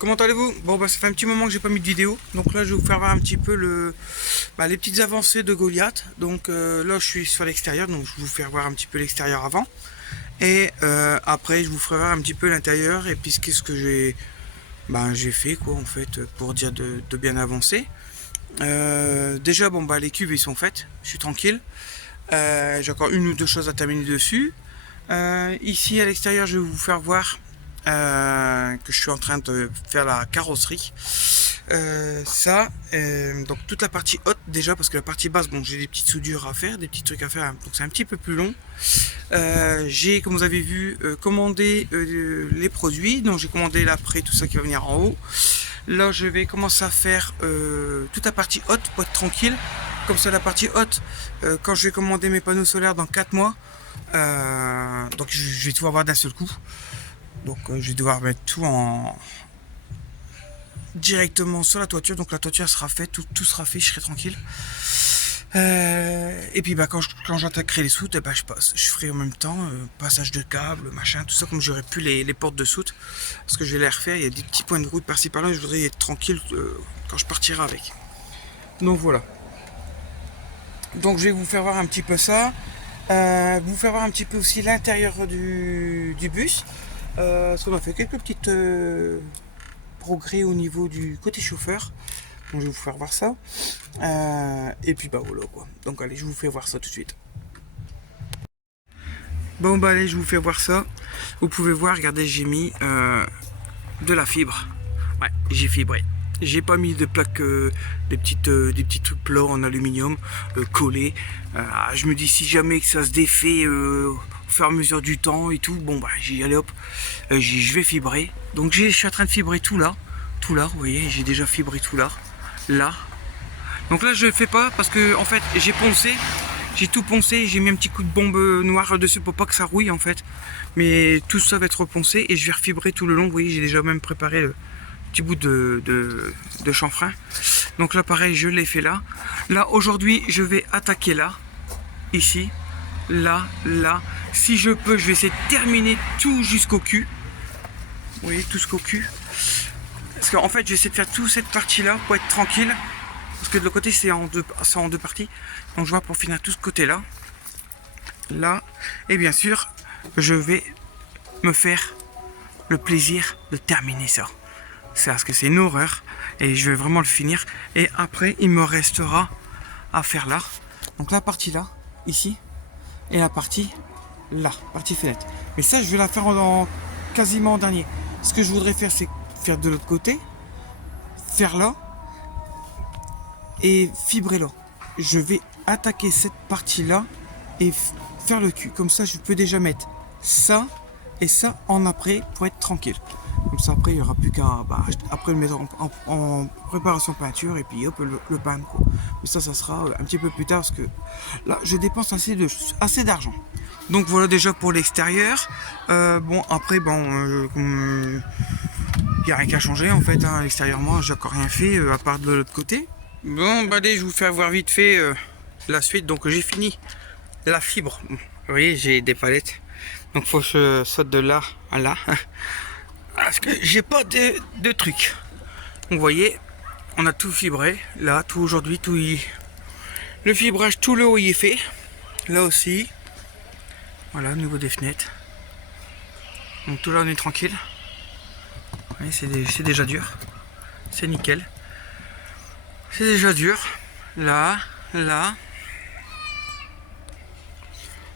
Comment allez-vous? Bon bah ça fait un petit moment que j'ai pas mis de vidéo, donc là je vais vous faire voir un petit peu les petites avancées de Goliath. Donc là je suis sur l'extérieur, donc je vais vous faire voir un petit peu l'extérieur avant, et après je vous ferai voir un petit peu l'intérieur et puis qu'est-ce que j'ai fait quoi en fait pour dire de bien avancer. Déjà bon bah les cubes ils sont faites, je suis tranquille. J'ai encore une ou deux choses à terminer dessus. Ici à l'extérieur je vais vous faire voir que je suis en train de faire la carrosserie. Donc toute la partie haute déjà, parce que la partie basse, bon j'ai des petites soudures à faire, des petits trucs à faire, donc c'est un petit peu plus long. J'ai, comme vous avez vu, commandé les produits, donc j'ai commandé l'après, tout ça qui va venir en haut. Là je vais commencer à faire toute la partie haute pour être tranquille. Comme ça la partie haute, quand je vais commander mes panneaux solaires dans 4 mois, donc je vais tout avoir d'un seul coup. Donc je vais devoir mettre tout en directement sur la toiture. Donc la toiture sera faite, tout sera fait, je serai tranquille. Et puis bah quand j'attaquerai les soutes, je ferai en même temps passage de câbles, machin, tout ça, comme j'aurai plus les portes de soute, parce que je vais les refaire. Il y a des petits points de route par-ci par-là, je voudrais être tranquille quand je partirai avec. Donc voilà. Donc je vais vous faire voir un petit peu ça. Vous faire voir un petit peu aussi l'intérieur du bus. Parce qu'on a fait quelques petites progrès au niveau du côté chauffeur. Donc je vais vous faire voir ça. Et puis bah voilà quoi. Donc allez, je vous fais voir ça tout de suite. Bon bah allez, je vous fais voir ça. Vous pouvez voir, regardez, j'ai mis de la fibre. Ouais, j'ai fibré. J'ai pas mis de plaques, des petits trucs plats en aluminium collés. Je me dis si jamais que ça se défait au fur et à mesure du temps et tout, bon bah j'y allais hop, je vais fibrer. Donc je suis en train de fibrer tout là, vous voyez, j'ai déjà fibré tout là. Donc là je le fais pas parce que en fait j'ai poncé, j'ai tout poncé, j'ai mis un petit coup de bombe noire dessus pour pas que ça rouille en fait. Mais tout ça va être poncé et je vais refibrer tout le long. Vous voyez, j'ai déjà même préparé le petit bout de chanfrein. Donc là pareil, je l'ai fait là. Là aujourd'hui je vais attaquer là, ici, là. Si je peux, je vais essayer de terminer tout jusqu'au cul. Vous voyez, tout jusqu'au cul. Parce qu'en fait je vais essayer de faire toute cette partie là pour être tranquille. Parce que de l'autre côté c'est en deux parties. Donc je vois pour finir tout ce côté là. Là. Et bien sûr, je vais me faire le plaisir de terminer ça. C'est parce que c'est une horreur. Et je vais vraiment le finir. Et après, il me restera à faire là. Donc la partie là, ici. Et la partie là, partie fenêtre. Mais ça, je vais la faire quasiment en dernier. Ce que je voudrais faire, c'est faire de l'autre côté. Faire là. Et fibrer là. Je vais attaquer cette partie là. Et faire le cul. Comme ça, je peux déjà mettre ça et ça en après pour être tranquille. Comme ça, après, il n'y aura plus qu'à après le mettre en préparation peinture et puis hop, le peindre quoi. Mais ça sera un petit peu plus tard parce que là, je dépense assez d'argent. Donc voilà déjà pour l'extérieur. Bon, après, il n'y a rien qu'à changer en fait. À l'extérieur, moi, j'ai encore rien fait à part de l'autre côté. Bon, bah allez, je vous fais voir vite fait la suite. Donc j'ai fini la fibre. Vous voyez, j'ai des palettes. Donc faut que je saute de là à là. Parce que j'ai pas de trucs. Donc vous voyez, on a tout fibré. Là, tout aujourd'hui, le fibrage, tout le haut y est fait. Là aussi. Voilà, au niveau des fenêtres. Donc tout là, on est tranquille. Vous voyez, c'est déjà dur. C'est nickel. C'est déjà dur. Là.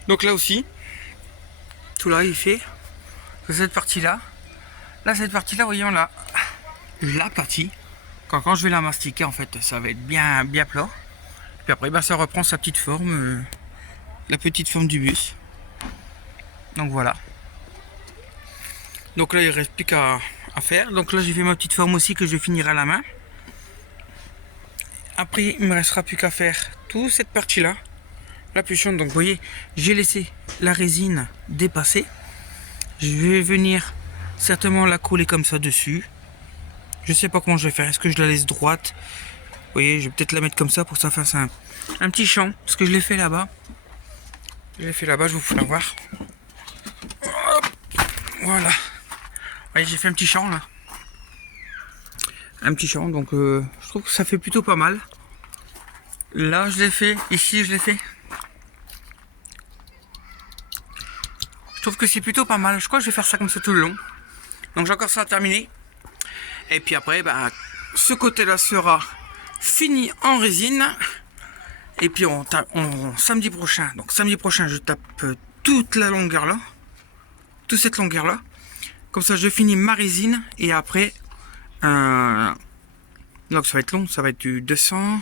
Donc là aussi. Tout là, il est fait. Cette partie-là. Là, cette partie-là, voyons là, la partie, quand je vais la mastiquer, en fait, ça va être bien plat. Puis après, ça reprend sa petite forme, la petite forme du bus. Donc voilà. Donc là, il ne reste plus qu'à faire. Donc là, j'ai fait ma petite forme aussi que je vais finir à la main. Après, il me restera plus qu'à faire toute cette partie-là, la plus chiante. Donc vous voyez, j'ai laissé la résine dépasser. Je vais venir certainement la coller comme ça dessus. Je sais pas comment je vais faire. Est-ce que je la laisse droite? Vous voyez, je vais peut-être la mettre comme ça pour que ça fasse un petit champ. Parce que je l'ai fait là-bas. Je vais vous faire voir. Hop, voilà. Vous voyez, j'ai fait un petit champ là. un petit champ, donc je trouve que ça fait plutôt pas mal. Là je l'ai fait, ici je l'ai fait. Je trouve que c'est plutôt pas mal. Je crois que je vais faire ça comme ça tout le long. Donc j'ai encore ça à terminer. Et puis après, bah, ce côté-là sera fini en résine. Et puis samedi prochain, donc samedi prochain, je tape toute la longueur là, toute cette longueur là. Comme ça, je finis ma résine et après, donc ça va être long, ça va être du 200,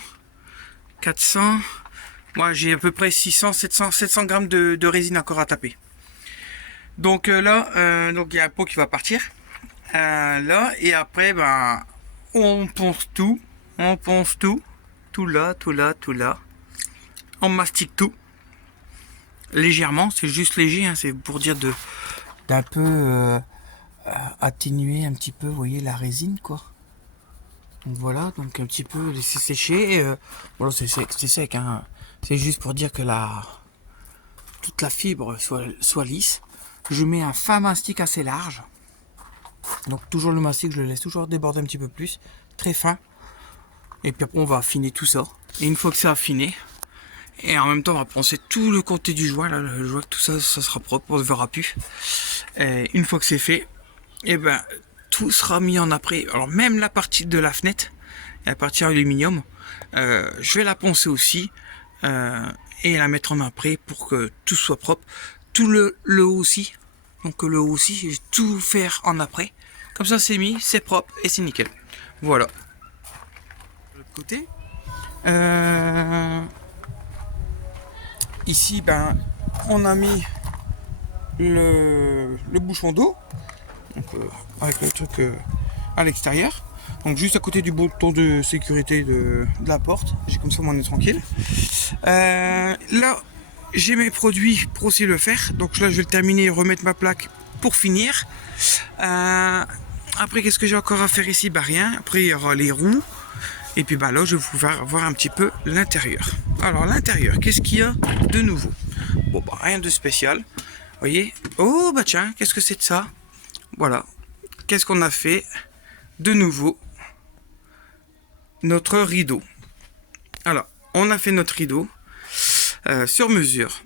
400. Moi, j'ai à peu près 600, 700 grammes de résine encore à taper. Donc là, donc il y a un pot qui va partir là et après, ben, on ponce tout, tout là, tout là, tout là. On mastique tout légèrement, c'est juste léger, hein, c'est pour dire d'un peu atténuer un petit peu, vous voyez, la résine quoi. Donc voilà, donc un petit peu laisser sécher. Voilà, c'est sec, hein. C'est juste pour dire que toute la fibre soit lisse. Je mets un fin mastic assez large. Donc toujours le mastic, je le laisse toujours déborder un petit peu plus, très fin. Et puis après on va affiner tout ça. Et une fois que c'est affiné, et en même temps on va poncer tout le côté du joint, là, le joint, tout ça, ça sera propre, on ne verra plus. Et une fois que c'est fait, et ben tout sera mis en après. Alors même la partie de la fenêtre, la partie aluminium, je vais la poncer aussi et la mettre en après pour que tout soit propre. Tout le haut aussi, donc le haut aussi, je vais tout faire en après. Comme ça c'est mis, c'est propre et c'est nickel. Voilà. De l'autre côté, ici ben on a mis le bouchon d'eau. Donc, avec le truc à l'extérieur, donc juste à côté du bouton de sécurité de la porte, j'ai comme ça on est tranquille. Là j'ai mes produits pour aussi le faire, donc là je vais le terminer et remettre ma plaque pour finir. Après qu'est-ce que j'ai encore à faire ici? Bah rien, après il y aura les roues et puis bah là je vais vous faire voir un petit peu l'intérieur. Alors l'intérieur, qu'est-ce qu'il y a de nouveau? Bon bah rien de spécial, vous voyez. Oh bah tiens, qu'est-ce que c'est de ça? Voilà, qu'est-ce qu'on a fait de nouveau? Notre rideau. Alors, on a fait notre rideau sur mesure.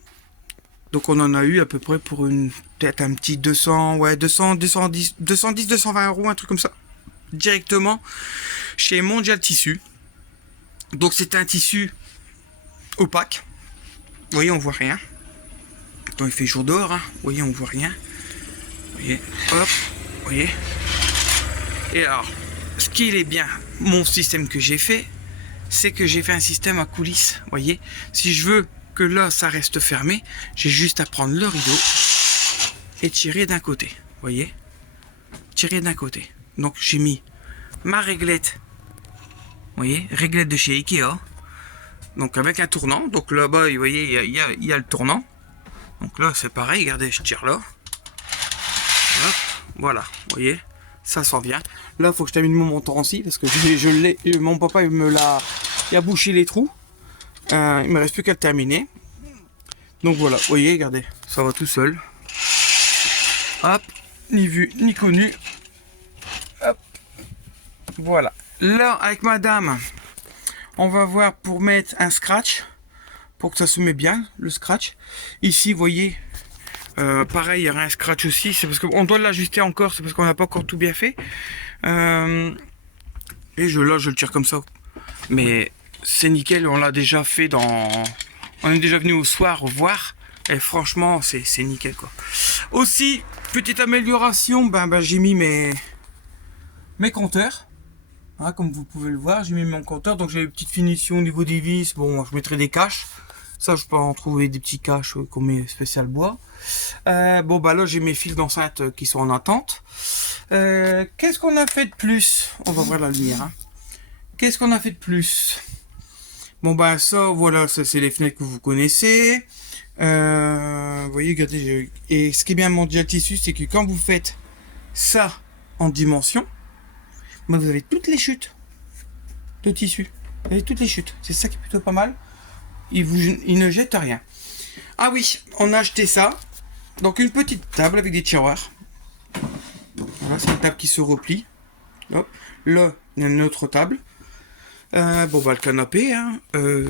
Donc on en a eu à peu près pour peut-être un petit 200, ouais, 210, 220 euros, un truc comme ça. Directement chez Mondial Tissu. Donc c'est un tissu opaque. Vous voyez, on voit rien. Attends, il fait jour dehors, hein. Vous voyez, on voit rien. Vous voyez, hop, vous voyez. Et alors, ce qui est bien, mon système que j'ai fait, c'est que j'ai fait un système à coulisses. Vous voyez, si je veux que là, ça reste fermé, j'ai juste à prendre le rideau et tirer d'un côté. Vous voyez, tirer d'un côté. Donc, j'ai mis ma réglette. Vous voyez, réglette de chez Ikea. Donc, avec un tournant. Donc, là-bas, vous voyez, il y a le tournant. Donc là, c'est pareil. Regardez, je tire là. Hop, voilà, vous voyez, ça s'en vient. Là, il faut que je termine mon montant aussi parce que mon papa il a bouché les trous. Il me reste plus qu'à le terminer. Donc voilà, vous voyez, regardez, ça va tout seul. Hop, ni vu ni connu. Hop, voilà. Là, avec madame, on va voir pour mettre un scratch pour que ça se met bien le scratch. Ici, vous voyez. Pareil, il y aura un scratch aussi, c'est parce qu'on doit l'ajuster encore, c'est parce qu'on n'a pas encore tout bien fait. Et là, je le tire comme ça. Mais c'est nickel, on l'a déjà fait on est déjà venu au soir voir, et franchement, c'est nickel quoi. Aussi, petite amélioration, j'ai mis mes compteurs. Hein, comme vous pouvez le voir, j'ai mis mon compteur, donc j'ai une petite finition au niveau des vis. Bon, je mettrai des caches. Ça, je peux en trouver des petits caches qu'on met spécial bois. Bon, bah là, j'ai mes fils d'enceinte qui sont en attente. Qu'est-ce qu'on a fait de plus? On va voir la lumière. Hein. Qu'est-ce qu'on a fait de plus? Bon, bah ça, voilà, ça c'est les fenêtres que vous connaissez. Vous voyez, regardez. Et ce qui est bien Mondial Tissu, c'est que quand vous faites ça en dimension, bah, vous avez toutes les chutes de tissu. Vous avez toutes les chutes. C'est ça qui est plutôt pas mal. Il ne jette rien. Ah oui, on a acheté ça. Donc une petite table avec des tiroirs. Voilà, c'est une table qui se replie. Hop. Là, Il y a une autre table. Bon, bah, le canapé. Hein.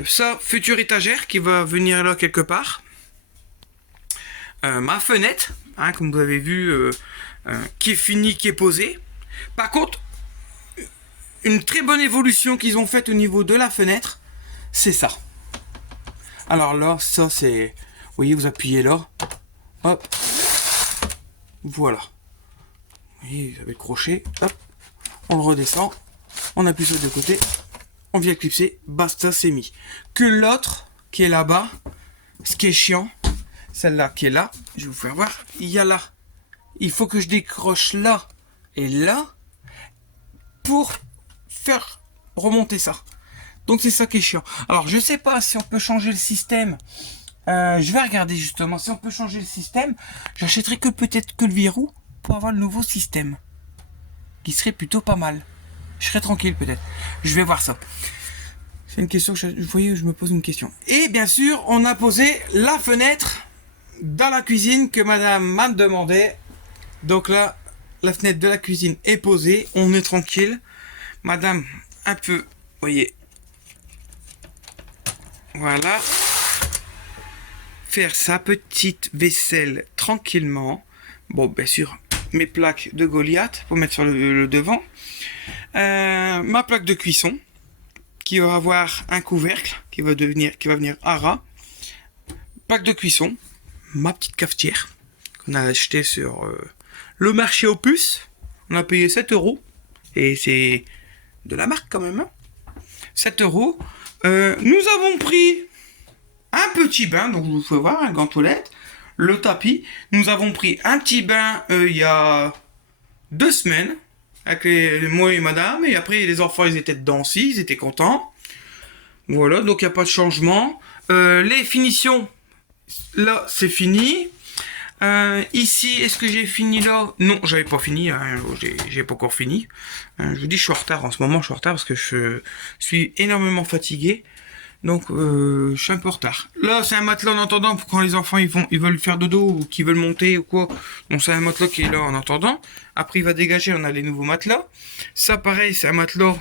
Ça, future étagère qui va venir là quelque part. Ma fenêtre, hein, comme vous avez vu, qui est finie, qui est posée. Par contre, une très bonne évolution qu'ils ont faite au niveau de la fenêtre, c'est ça. Alors là, ça c'est... Vous voyez, vous appuyez là. Hop. Voilà. Vous voyez, vous avez le crochet. Hop. On le redescend. On appuie sur les deux côtés. On vient clipser. Basta, c'est mis. Que l'autre, qui est là-bas, ce qui est chiant, celle-là qui est là, je vais vous faire voir. Il y a là. Il faut que je décroche là et là pour faire remonter ça. Donc c'est ça qui est chiant. Alors je sais pas si on peut changer le système. Je vais regarder justement si on peut changer le système. J'achèterai que peut-être que le verrou pour avoir le nouveau système, qui serait plutôt pas mal. Je serais tranquille peut-être. Je vais voir ça. C'est une question que vous voyez, je me pose une question. Et bien sûr, on a posé la fenêtre dans la cuisine que madame m'a demandé. Donc là, la fenêtre de la cuisine est posée. On est tranquille. Madame, un peu, vous voyez. Voilà. Faire sa petite vaisselle tranquillement. Bon, bien sûr, mes plaques de Goliath pour mettre sur le devant. Ma plaque de cuisson qui va avoir un couvercle qui va venir à ras. Plaque de cuisson. Ma petite cafetière qu'on a acheté sur le marché aux puces. On a payé 7 € et c'est de la marque quand même. Hein. 7 €. Nous avons pris un petit bain, donc vous pouvez voir, un gant toilette, le tapis. Nous avons pris un petit bain il y a 2 semaines avec moi et madame, et après les enfants ils étaient dedans aussi, ils étaient contents. Voilà, donc il n'y a pas de changement. Les finitions, là c'est fini. Ici, est-ce que j'ai fini là? Non, j'avais pas fini, hein, j'ai pas encore fini. Je vous dis, je suis en retard en ce moment, je suis en retard parce que je suis énormément fatigué. Donc, je suis un peu en retard. Là, c'est un matelas en attendant pour quand les enfants ils veulent faire dodo ou qu'ils veulent monter ou quoi. Donc, c'est un matelas qui est là en attendant. Après, il va dégager, on a les nouveaux matelas. Ça, pareil, c'est un matelas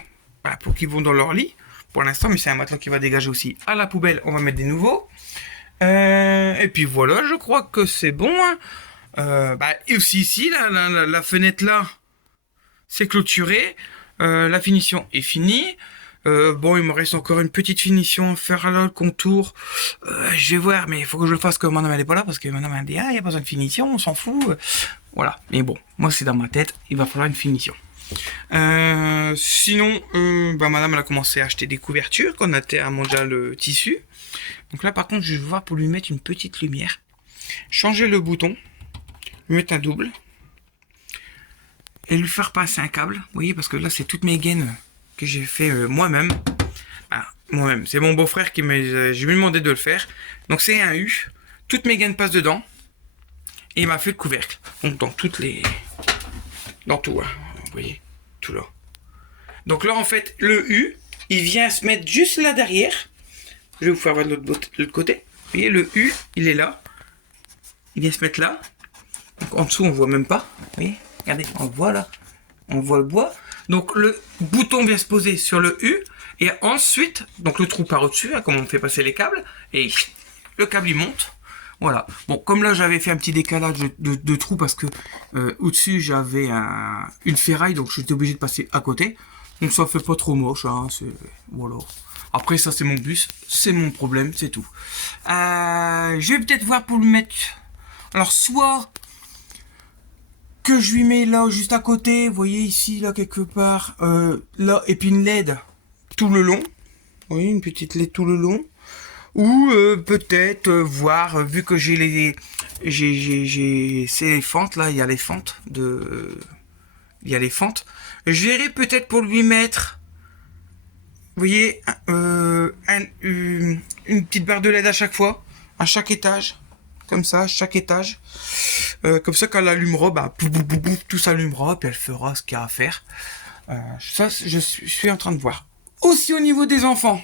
pour qu'ils vont dans leur lit pour l'instant, mais c'est un matelas qui va dégager aussi à la poubelle. On va mettre des nouveaux. Et puis voilà, je crois que c'est bon. Hein. Et aussi ici, la fenêtre là, c'est clôturé. La finition est finie. Bon, il me reste encore une petite finition à faire là, le contour. Je vais voir, mais il faut que je le fasse quand madame elle est pas là, parce que madame elle dit, il n'y a pas besoin de finition, on s'en fout. Voilà, mais bon, moi c'est dans ma tête, il va falloir une finition. Sinon, madame elle a commencé à acheter des couvertures, qu'on a à manger le tissu. Donc là, par contre, je vais voir pour lui mettre une petite lumière. Changer le bouton. Lui mettre un double. Et lui faire passer un câble. Vous voyez, parce que là, c'est toutes mes gaines que j'ai fait moi-même. Moi-même. C'est mon beau-frère qui m'a... Je lui ai demandé de le faire. Donc c'est un U. Toutes mes gaines passent dedans. Et il m'a fait le couvercle. Donc dans toutes les... Dans tout, hein. Vous voyez, tout là. Donc là, en fait, le U, il vient se mettre juste là derrière. Je vais vous faire voir de l'autre côté. Vous voyez, le U, il est là. Il vient se mettre là. Donc en dessous, on voit même pas. Vous voyez, regardez, on voit là. On voit le bois. Donc le bouton vient se poser sur le U. Et ensuite, donc le trou part au-dessus, hein, comme on fait passer les câbles. Et le câble, il monte. Voilà. Bon, comme là, j'avais fait un petit décalage de trou parce que au-dessus, j'avais une ferraille. Donc j'étais obligé de passer à côté. Donc ça fait pas trop moche. Hein, voilà. Après, ça, c'est mon bus. C'est mon problème, c'est tout. Je vais peut-être voir pour le mettre... Alors, soit que je lui mets là, juste à côté. Vous voyez, ici, là, quelque part. Là, et puis une LED tout le long. Vous voyez, une petite LED tout le long. Ou peut-être voir, vu que j'ai les fentes, là, il y a les fentes de... Il y a les fentes. Je verrai peut-être pour lui mettre... Vous voyez, une petite barre de LED à chaque fois, à chaque étage, comme ça, à chaque étage. Comme ça, quand elle allumera, tout s'allumera, puis elle fera ce qu'il y a à faire. Ça, je suis en train de voir. Aussi au niveau des enfants.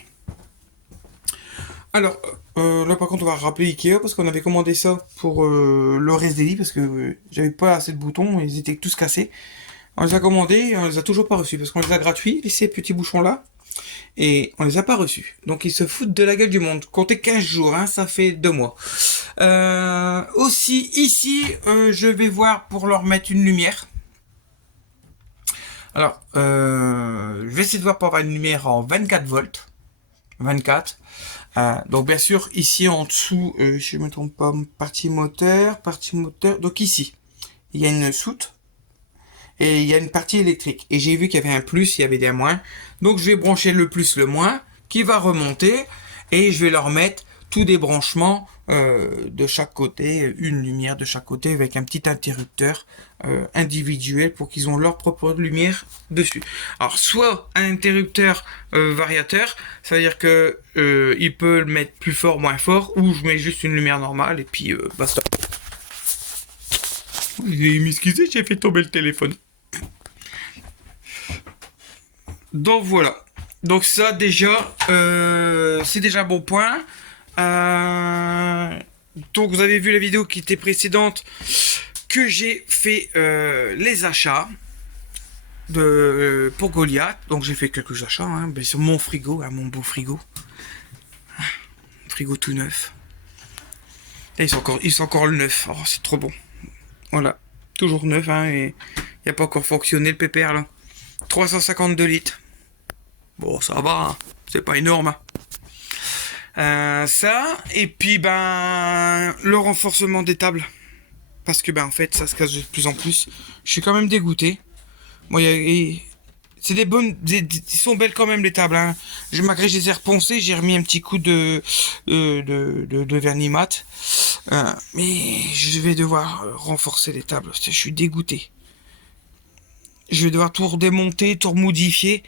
Alors, là par contre, on va rappeler Ikea, parce qu'on avait commandé ça pour le reste des lits, parce que j'avais pas assez de boutons, ils étaient tous cassés. On les a commandés et on les a toujours pas reçus parce qu'on les a gratuits, ces petits bouchons-là, et on les a pas reçus. Donc ils se foutent de la gueule du monde. Comptez 15 jours, hein, ça fait 2 mois. Aussi, ici, je vais voir pour leur mettre une lumière. Alors, je vais essayer de voir pour avoir une lumière en 24 volts. 24. Donc bien sûr, ici en dessous, je ne me trompe pas, partie moteur. Donc ici, il y a une soute et il y a une partie électrique. Et j'ai vu qu'il y avait un plus, il y avait des moins. Donc je vais brancher le plus, le moins, qui va remonter et je vais leur mettre tous des branchements de chaque côté, une lumière de chaque côté avec un petit interrupteur individuel pour qu'ils ont leur propre lumière dessus. Alors soit un interrupteur variateur, ça veut dire que il peut le mettre plus fort, moins fort, ou je mets juste une lumière normale et puis basta. M'excusez, j'ai fait tomber le téléphone. Donc voilà. Donc ça déjà, c'est déjà un bon point. Donc vous avez vu la vidéo qui était précédente que j'ai fait les achats pour Goliath. Donc j'ai fait quelques achats hein, sur mon frigo, hein, mon beau frigo. Frigo tout neuf. Et ils sont encore le neuf. Oh, c'est trop bon. Voilà. Toujours neuf hein, et il n'y a pas encore fonctionné le pépère là. 352 litres. Bon ça va, hein. C'est pas énorme. Hein. Ça, et puis ben le renforcement des tables. Parce que ben en fait ça se casse de plus en plus. Je suis quand même dégoûté. Bon, c'est des bonnes. Ils sont belles quand même les tables. Hein. Malgré que je les ai reponcées, j'ai remis un petit coup de vernis mat. Mais je vais devoir renforcer les tables. Je suis dégoûté. Je vais devoir tout redémonter, tout remodifier.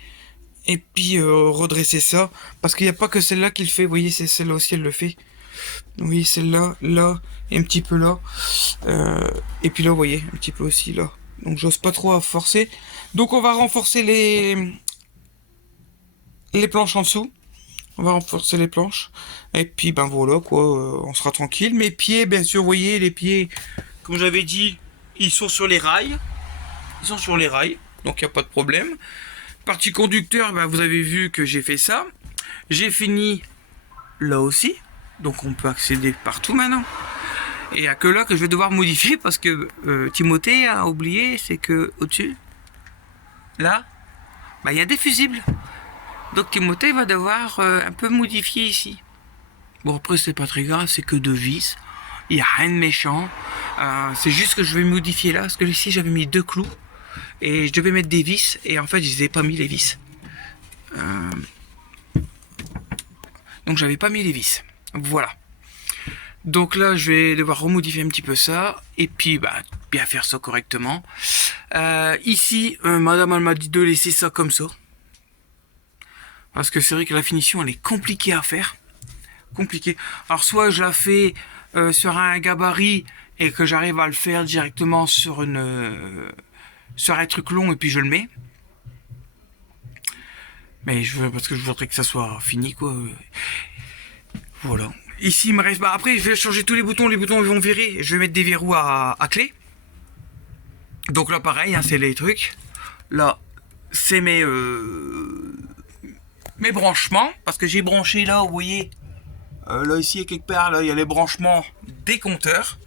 Et puis redresser ça. Parce qu'il n'y a pas que celle-là qui le fait. Vous voyez, c'est celle-là aussi, elle le fait. Vous voyez, celle-là, là, et un petit peu là. Et puis là, vous voyez, un petit peu aussi là. Donc j'ose pas trop forcer. Donc on va renforcer les planches en dessous. On va renforcer les planches. Et puis ben voilà quoi, on sera tranquille. Mes pieds, bien sûr, vous voyez, les pieds, comme j'avais dit, ils sont sur les rails. Ils sont sur les rails, donc il n'y a pas de problème. Partie conducteur, ben, vous avez vu que j'ai fait ça. J'ai fini là aussi. Donc on peut accéder partout maintenant. Et il n'y a que là que je vais devoir modifier parce que Timothée a oublié, c'est que au-dessus, là, ben, il y a des fusibles. Donc Timothée va devoir un peu modifier ici. Bon après c'est pas très grave, c'est que 2 vis. Il n'y a rien de méchant. C'est juste que je vais modifier là, parce que ici j'avais mis 2 clous. Et je devais mettre des vis, et en fait je les ai pas mis les vis. Donc j'avais pas mis les vis. Voilà. Donc là je vais devoir remodifier un petit peu ça, et puis bah, bien faire ça correctement. Ici, madame elle m'a dit de laisser ça comme ça. Parce que c'est vrai que la finition elle est compliquée à faire. Compliquée. Alors soit je la fais sur un gabarit et que j'arrive à le faire directement sur un truc long et puis je le mets. Mais parce que je voudrais que ça soit fini quoi. Voilà. Ici il me reste. Bah, après je vais changer tous les boutons ils vont virer. Je vais mettre des verrous à clé. Donc là pareil, hein, c'est les trucs. Là, c'est mes branchements. Parce que j'ai branché là, vous voyez. Là ici quelque part, là il y a les branchements des compteurs.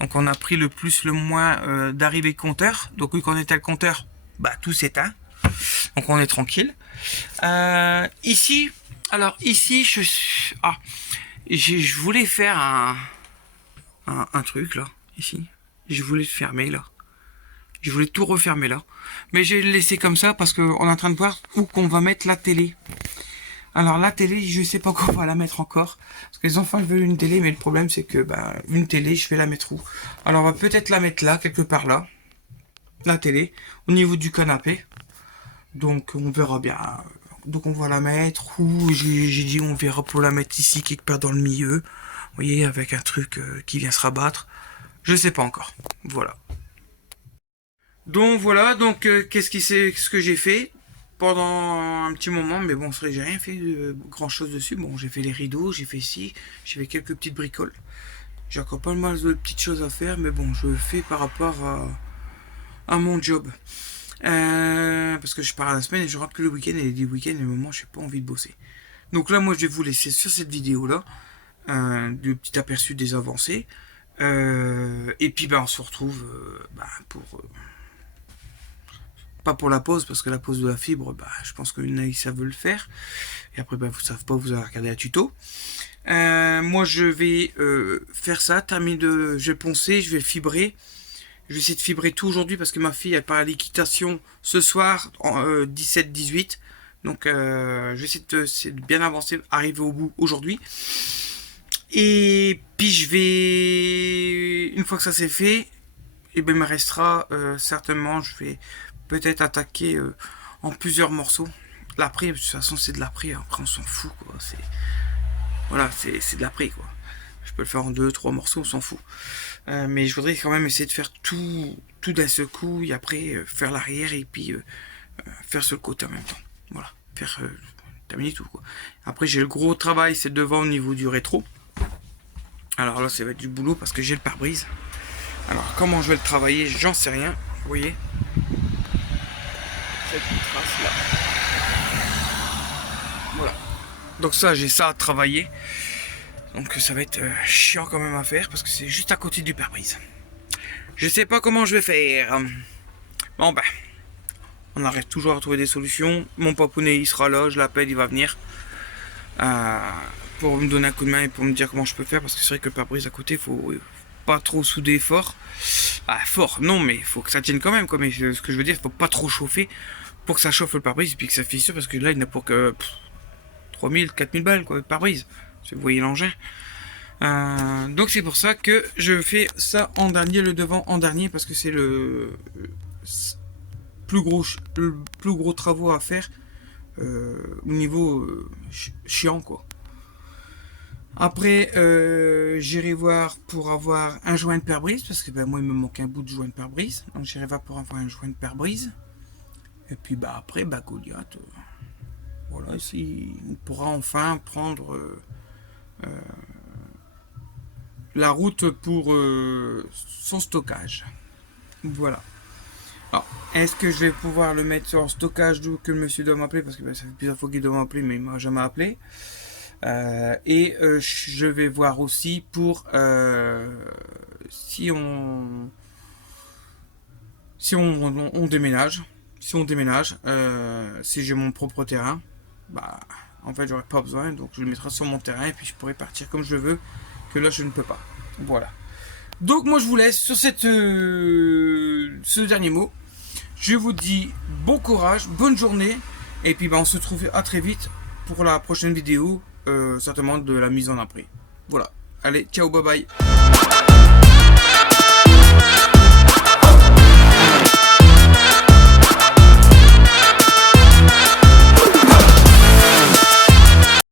Donc on a pris le plus le moins d'arrivée compteur. Donc vu qu'on était le compteur, bah tout s'éteint. Donc on est tranquille. Ici, alors ici je voulais faire un truc là, ici. Je voulais le fermer là. Je voulais tout refermer là. Mais j'ai laissé comme ça parce qu'on est en train de voir où qu'on va mettre la télé. Alors la télé, je sais pas quoi on va la mettre encore. Parce que les enfants ils veulent une télé, mais le problème c'est que une télé, je vais la mettre où? Alors on va peut-être la mettre là, quelque part là. La télé, au niveau du canapé. Donc on verra bien. Donc on va la mettre où? J'ai dit on verra pour la mettre ici, quelque part dans le milieu. Vous voyez, avec un truc qui vient se rabattre. Je sais pas encore. Voilà. Donc voilà, donc qu'est-ce que j'ai fait pendant un petit moment, mais bon, j'ai rien fait grand chose dessus. Bon, j'ai fait les rideaux, j'ai fait ci, j'ai fait quelques petites bricoles. J'ai encore pas mal de petites choses à faire, mais bon, je le fais par rapport à mon job. Parce que je pars à la semaine et je rentre que le week-end, et les week-ends, les moments, j'ai pas envie de bosser. Donc là, moi, je vais vous laisser sur cette vidéo-là, du petit aperçu des avancées. Et puis, on se retrouve pour... pas pour la pause, parce que la pause de la fibre, je pense que Naïssa veut le faire. Et après, vous savez pas, vous allez regarder un tuto. Moi, je vais faire ça, terminer de... Je vais poncer, je vais fibrer. Je vais essayer de fibrer tout aujourd'hui parce que ma fille, elle part à l'équitation ce soir, 17-18. Donc, je vais essayer de bien avancer, arriver au bout aujourd'hui. Et puis, je vais... Une fois que ça c'est fait, il me restera certainement, je vais peut-être attaquer en plusieurs morceaux. L'après, de toute façon, c'est de l'après. Après, on s'en fout, quoi. Voilà, c'est de l'après, quoi. Je peux le faire en 2-3 morceaux, on s'en fout. Mais je voudrais quand même essayer de faire tout d'un seul coup, et après faire l'arrière, et puis faire sur le côté en même temps. Voilà, terminer tout, quoi. Après, j'ai le gros travail, c'est devant au niveau du rétro. Alors là, ça va être du boulot parce que j'ai le pare-brise. Alors, comment je vais le travailler, j'en sais rien. Vous voyez cette trace là. Voilà. Donc ça, j'ai ça à travailler. Donc ça va être chiant quand même à faire parce que c'est juste à côté du pare-brise. Je sais pas comment je vais faire. Bon on arrive toujours à trouver des solutions. Mon papounet il sera là, je l'appelle, il va venir. Pour me donner un coup de main et pour me dire comment je peux faire. Parce que c'est vrai que le pare-brise à côté, faut pas trop souder fort. Fort, non, mais il faut que ça tienne quand même. Quoi. Mais ce que je veux dire, il faut pas trop chauffer pour que ça chauffe le pare-brise et puis que ça fissure. Parce que là, il n'a pour que 3000, 4000 balles, quoi, le pare-brise. Si vous voyez l'engin. Donc c'est pour ça que je fais ça en dernier, le devant en dernier, parce que c'est le plus gros travaux à faire au niveau chiant, quoi. Après, j'irai voir pour avoir un joint de pare-brise, parce que moi il me manque un bout de joint de pare-brise, donc j'irai voir pour avoir un joint de pare-brise. Et puis après, Goliath, voilà, ici on pourra enfin prendre la route pour son stockage. Voilà. Alors, est-ce que je vais pouvoir le mettre sur stockage d'où que le monsieur doit m'appeler, parce que ça fait plusieurs fois qu'il doit m'appeler, mais il m'a jamais appelé. Je vais voir aussi pour si on déménage. Si on déménage, si j'ai mon propre terrain, en fait j'aurais pas besoin, donc je le mettrai sur mon terrain et puis je pourrai partir comme je veux, que là je ne peux pas. Voilà. Donc moi je vous laisse sur ce dernier mot. Je vous dis bon courage, bonne journée, et puis on se retrouve à très vite pour la prochaine vidéo, certainement de la mise en après. Voilà. Allez, ciao, bye bye.